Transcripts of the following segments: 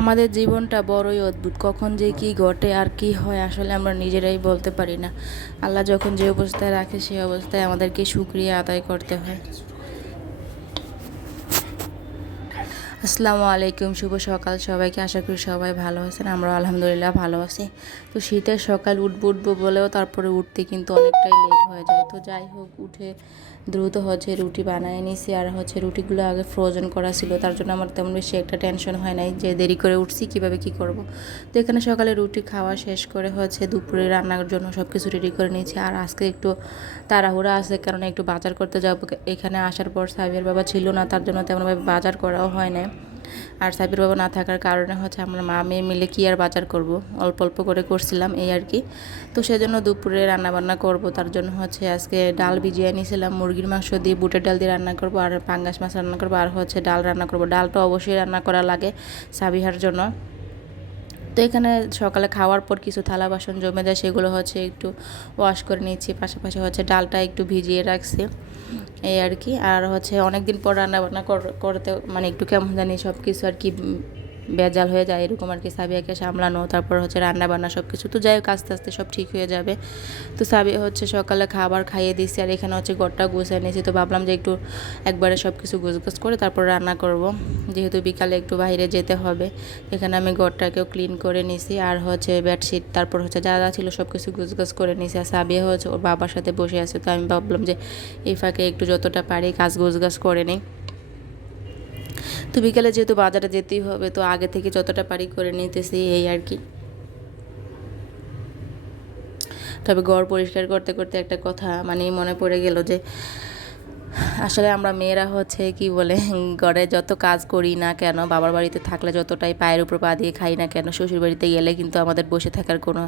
আমাদের জীবনটা বড়ই অদ্ভুত, কখন যে কি ঘটে আর কি হয় আসলে আমরা নিজেরাই বলতে পারি না। আল্লাহ যখন যে অবস্থায় রাখে সেই অবস্থায় আমাদেরকে শুকরিয়া আদায় করতে হয়। আসসালামু আলাইকুম, শুভ সকাল সবাইকে। আশা করি সবাই ভালো আছেন, আমরা আলহামদুলিল্লাহ ভালো আছি। তো শীতের সকাল উঠবো বলেও তারপরে উঠতে কিন্তু অনেকটাই লেট হয়ে যায়। তো যাই হোক, উঠে দ্রুত রুটি বানিয়ে নিয়েছি। আর রুটিগুলো আগে ফ্রোজেন করা ছিল, তার জন্য আমার তেমন বেশি একটা টেনশন হয় নাই যে দেরি করে উঠছি কীভাবে কী করব। তো এখানে সকালে রুটি খাওয়া শেষ করে দুপুরে রান্নার জন্য সব কিছু রেডি করে নিয়েছি। আর আজকে একটু তাড়াহুড়া আছে, কারণ একটু বাজার করতে যাবো। এখানে আসার পর সাবির বাবা ছিল না, তার জন্য তেমনভাবে বাজার করাও হয় না। আর সাবির বাবা না থাকার কারণে আমরা মা মেয়ে মিলে কি আর বাজার করব, অল্প অল্প করে করছিলাম এই আর কি। তো সেজন্য দুপুরে রান্নাবান্না করব, তার জন্য আজকে ডাল ভিজিয়ে নিয়েছিলাম, মুরগির মাংস দিয়ে বুটের ডাল দিয়ে রান্না করব, আর পাঙ্গাস মাছ রান্না করব, আর ডাল রান্না করব। ডালটা অবশ্যই রান্না করা লাগে সাবিহার জন্য। তো এখানে সকালে খাওয়ার পর কিছু থালা বাসন জমে যায়, সেগুলো একটু ওয়াশ করে নিচ্ছি। পাশাপাশি ডালটা একটু ভিজিয়ে রাখছি এই আর কি। আর অনেক দিন পর রান্নাবান্না করতে মানে একটু কেমন জানি সব কিছু আর কি ভেজাল হয়ে যায়, এরকম আর কি। সাবিয়াকে সামলানো, তারপর রান্না বান্না সব কিছু। তো যাই হোক, আস্তে আস্তে সব ঠিক হয়ে যাবে। তো সাবিয়া সকালে খাবার খাইয়ে দিচ্ছি, আর এখানে ঘরটা গুছিয়ে নিয়েছি। তো ভাবলাম যে একটু একবারে সব কিছু গুছগাছ করে তারপর রান্না করব, যেহেতু বিকালে একটু বাইরে যেতে হবে। এখানে আমি ঘরটাকেও ক্লিন করে নিছি, আর বেডশিট, তারপর যা যা ছিল সব কিছু গুছগাছ করে নিছি। আর সাবিয়া ওর বাবার সাথে বসে আছে, তো আমি ভাবলাম যে এই ফাঁকে একটু যতটা পারি কাজ গুছগাছ করে নিই। তো বিকালে যেহেতু বাজারে যেতেই হবে, তো আগে থেকে যতটা পারি করে নিতেছি এই আর কি। তবে ঘর পরিষ্কার করতে করতে একটা কথা মনে পড়ে গেল যে আসলে আমরা মেয়েরা কি বলে, ঘরে যত কাজ করি না কেন, বাবার বাড়িতে থাকলে যতটাই পায়ের উপর পা দিয়ে খাই না কেন, শ্বশুর বাড়িতে গেলে কিন্তু আমাদের বসে থাকার কোনো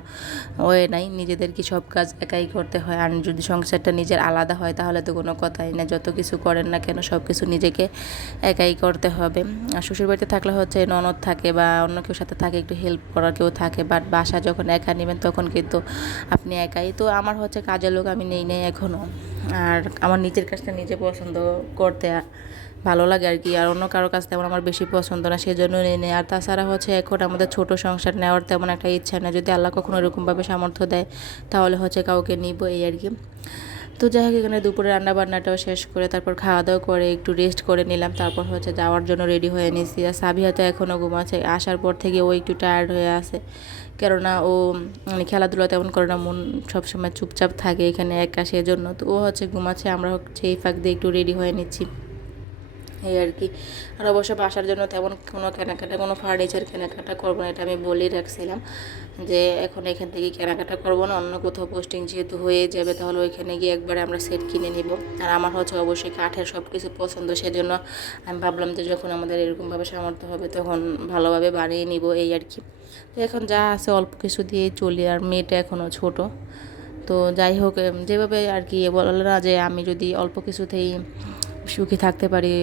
ওয়ে নাই। নিজেদেরকে সব কাজ একাই করতে হয়। আর যদি সংসারটা নিজের আলাদা হয় তাহলে তো কোনো কথাই না, যত কিছু করেন না কেন সব কিছু নিজেকে একাই করতে হবে। আর শ্বশুর বাড়িতে থাকলে ননদ থাকে বা অন্য কেউ সাথে থাকে, একটু হেল্প করার কেউ থাকে। বাট বাসা যখন একা নেবেন তখন কিন্তু আপনি একাই। তো আমার কাজের লোক আমি নেই এখনও। আর আমার নিজের কাজটা নিজে পছন্দ করতে ভালো লাগে আর কি। আর অন্য কারো কাছ তেমন আমার বেশি পছন্দ না, সেজন্য নেই। আর তাছাড়া এখন আমাদের ছোট সংসার নেওয়ার তেমন একটা ইচ্ছা নেই। যদি আল্লাহ কখনো এরকমভাবে সামর্থ্য দেয় তাহলে কাউকে নিব এই আর কি। তো যাই হোক, এখানে দুপুরে রান্নাবান্নাটাও শেষ করে তারপর খাওয়া দাওয়া করে একটু রেস্ট করে নিলাম। তারপর যাওয়ার জন্য রেডি হয়ে নিয়েছি। আর সাবিহা তো এখনও ঘুমাচ্ছে, আসার পর থেকে ও একটু টায়ার্ড হয়ে আছে, কেননা ও খেলাধুলা তেমন করে না, মন সবসময় চুপচাপ থাকে এখানে একা, সেজন্য। তো ও ঘুমাচ্ছে, আমরা এই ফাঁক দিয়ে একটু রেডি হয়ে নিচ্ছি এই আর কি। আর অবশ্য বাসার জন্য তেমন কোনো কেনাকাটা, কোনো ফার্নিচার কেনাকাটা করবো না, এটা আমি বলেই রাখছিলাম যে এখন এখান থেকে কেনাকাটা করবো না, অন্য কোথাও পোস্টিং যেহেতু হয়ে যাবে তাহলে ওইখানে গিয়ে একবারে আমরা সেট কিনে নিব। আর আমার অবশ্যই কাঠের সব কিছু পছন্দ, সেজন্য আমি ভাবলাম যে যখন আমাদের এরকমভাবে সামর্থ্য হবে তখন ভালোভাবে বানিয়ে নিব এই আর কি। তো এখন যা আছে অল্প কিছু দিয়েই চলি, আর মেয়েটা এখনও ছোট। তো যাই হোক, যেভাবে আর কি বলে না যে আমি যদি অল্প কিছুতেই সুখী থাকতে পারি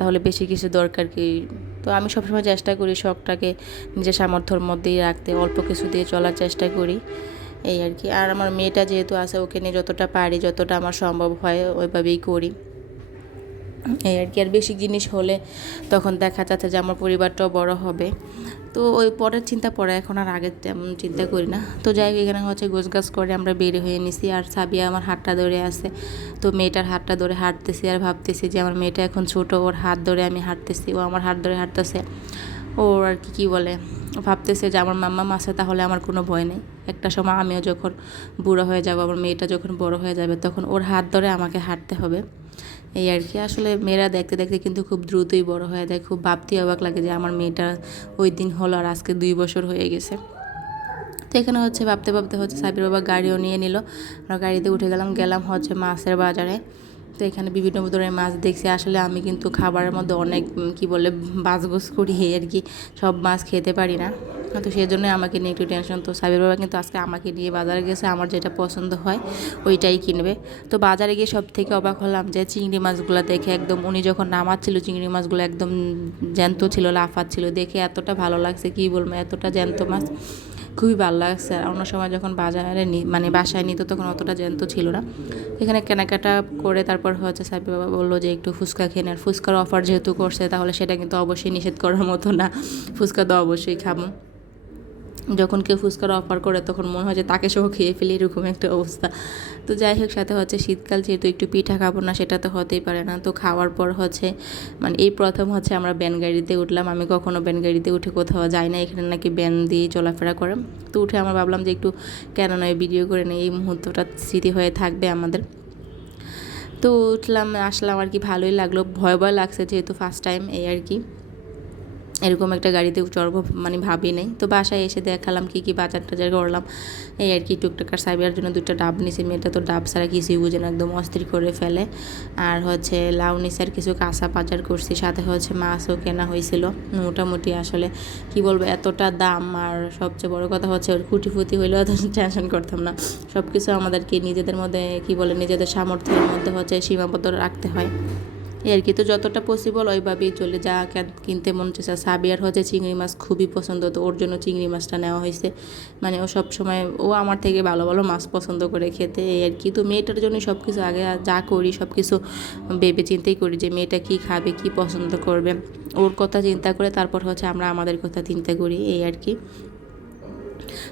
তাহলে বেশি কিছু দরকার কি। তো আমি সবসময় চেষ্টা করি শখটাকে নিজের সামর্থ্যের মধ্যেই রাখতে, অল্প কিছু দিয়ে চলার চেষ্টা করি এই আর কি। আর আমার মেয়েটা যেহেতু আছে, ওকে নিয়ে যতটা পারি, যতটা আমার সম্ভব হয় ওইভাবেই করি এই আর কি। আর বেশি জিনিস হলে তখন দেখা যাচ্ছে যে আমার পরিবারটাও বড় হবে, তো ওই পরের চিন্তা পরে, এখন আর আগের তেমন চিন্তা করি না। তো যাই হোক, এখানে গোছগাছ করে আমরা বের হয়ে নিছি। আর সাবিয়া আমার হাতটা ধরে আছে, তো মেয়েটার হাতটা ধরে হাঁটতেছি, আর ভাবতেছি যে আমার মেয়েটা এখন ছোট, ওর হাত ধরে আমি হাঁটতেছি, ও আমার হাত ধরে হাঁটতেছে। ওর আর কি বলে, ভাবতেছে যে আমার মাম্মা আছে, তাহলে আমার কোনো ভয় নেই। একটা সময় আমিও যখন বুড়ো হয়ে যাব, আমার মেয়েটা যখন বড় হয়ে যাবে, তখন ওর হাত ধরে আমাকে হাঁটতে হবে এই আর কি। আসলে মেয়েরা দেখতে দেখতে কিন্তু খুব দ্রুতই বড় হয়ে যায়, খুব ভাবতেই অবাক লাগে যে আমার মেয়েটা ওই দিন হলো আর আজকে 2 বছর হয়ে গেছে। তো এখানে ভাবতে ভাবতে সাবির বাবা গাড়িও নিয়ে নিল, আমরা গাড়িতে উঠে গেলাম মাছের বাজারে। তো এখানে বিভিন্ন ধরনের মাছ দেখছি। আসলে আমি কিন্তু খাবারের মধ্যে অনেক কি বলে বাছগোছ করি আর কি, সব মাছ খেতে পারি না, তো সেই জন্যই আমাকে নিয়ে একটু টেনশন। তো সাবির বাবা কিন্তু আজকে আমাকে নিয়ে বাজারে গেছে, আমার যেটা পছন্দ হয় ওইটাই কিনবে। তো বাজারে গিয়ে সব থেকে অবাক হলাম যে চিংড়ি মাছগুলো দেখে, একদম উনি যখন নামাচ্ছিল চিংড়ি মাছগুলো একদম জ্যান্ত ছিল, লাফাচ্ছিল, দেখে এতটা ভালো লাগছে কি বলবো, এতটা জ্যান্ত মাছ। খুবই ভালো লাগছে। আর অন্য সময় যখন বাজারে মানে বাসায় নিত তখন অতটা জ্যান্ত ছিল না। এখানে কেনাকাটা করে তারপর হচ্ছে সাব্বির বাবা বললো যে একটু ফুচকা খেয়ে নেন। ফুচকার অফার যেহেতু করছে তাহলে সেটা কিন্তু অবশ্যই নিষেধ করার মতো না, ফুচকা তো অবশ্যই খাবো। যখন কেউ ফুচকার অফার করে তখন মনে হয় যে তাকে সহ খেয়ে ফেলি, এরকম একটা অবস্থা। তো যাই হোক, সাথে হচ্ছে শীতকাল যেহেতু একটু পিঠা খাবো না সেটা তো হতেই পারে না। তো খাওয়ার পর হচ্ছে মানে এই প্রথম হচ্ছে আমরা ব্যান গাড়িতে উঠলাম। আমি কখনো ব্যান গাড়িতে উঠে কোথাও যাই না, এখানে নাকি ব্যান দিয়ে চলাফেরা করে। তো উঠে আমরা ভাবলাম যে একটু কেন নয় ভিডিও করে নেই, এই মুহূর্তটা স্মৃতি হয়ে থাকবে আমাদের। তো উঠলাম, আসলাম আর কি, ভালোই লাগলো। ভয় ভয় লাগছে যেহেতু ফার্স্ট টাইম, এই আর কি। এরকম একটা গাড়িতে চড়বো মানে ভাবি নাই। তো বাসায় এসে দেখালাম কী বাজার টাজার করলাম, এই আর কি। টুকটাক আর সাইবার জন্য 2টা ডাব নিছি। মেয়েটা তো ডাব ছাড়া কিছুই বুঝে না, একদম অস্থির করে ফেলে। আর হচ্ছে লাউ নিছি, আর কিছু কাঁচা বাজার করছি, সাথে হচ্ছে মাছও কেনা হয়েছিল। মোটামুটি আসলে কি বলবো, এতটা দাম। আর সবচেয়ে বড় কথা হচ্ছে ওর কুটি ফুটি হইলেও তো টেনশন করতাম না। সব কিছু আমাদেরকে নিজেদের মধ্যে কি বলে নিজেদের সামর্থ্যের মধ্যে হচ্ছে সীমাবদ্ধ রাখতে হয়, এই আর কি। তো যতটা পসিবল ওইভাবেই চলে যা কিনতে মন চাইছে। সাবিয়ার হচ্ছে চিংড়ি মাছ খুবই পছন্দ, তো ওর জন্য চিংড়ি মাছটা নেওয়া হয়েছে। মানে ও সব সময় ও আমার থেকে ভালো ভালো মাছ পছন্দ করে খেতে, এই আর কি। তো মেয়েটার জন্য সব কিছু আগে যা করি সব কিছু ভেবে চিন্তেই করি যে মেয়েটা কী খাবে, কী পছন্দ করবে, ওর কথা চিন্তা করে তারপর হচ্ছে আমরা আমাদের কথা চিন্তা করি, এই আর কি।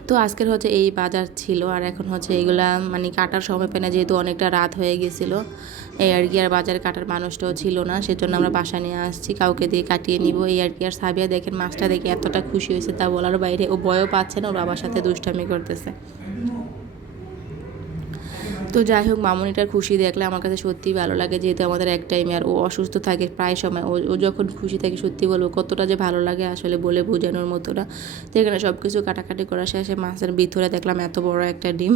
তো আজকের হচ্ছে এই বাজার ছিল। আর এখন হচ্ছে এইগুলা মানে কাটার সময় পেয়ে না, যেহেতু অনেকটা রাত হয়ে গেছিলো, এই আর কি। আর বাজারে কাটার মানুষটাও ছিল না, সেজন্য আমরা বাসা নিয়ে আসছি, কাউকে দিয়ে কাটিয়ে নিব, এই আর কি। আর সাবিয়া দেখেন মাছটা দেখে এতটা খুশি হয়েছে তা বলার বাইরে। ও ভয়ও পাচ্ছে না, ওর বাবার সাথে দুষ্টামি করতেছে। তো যাই হোক, মামুনিটার খুশি দেখলে আমার কাছে সত্যিই ভালো লাগে, যেহেতু আমাদের একটাই মেয়ে আর ও অসুস্থ থাকে প্রায় সময়। ও যখন খুশি থাকে সত্যি বলবো কতটা যে ভালো লাগে আসলে বলে বোঝানোর মতো না। তো এখানে সব কিছু কাটাকাটি করা শেষে মাছের ভিতরে দেখলাম এত বড় একটা ডিম।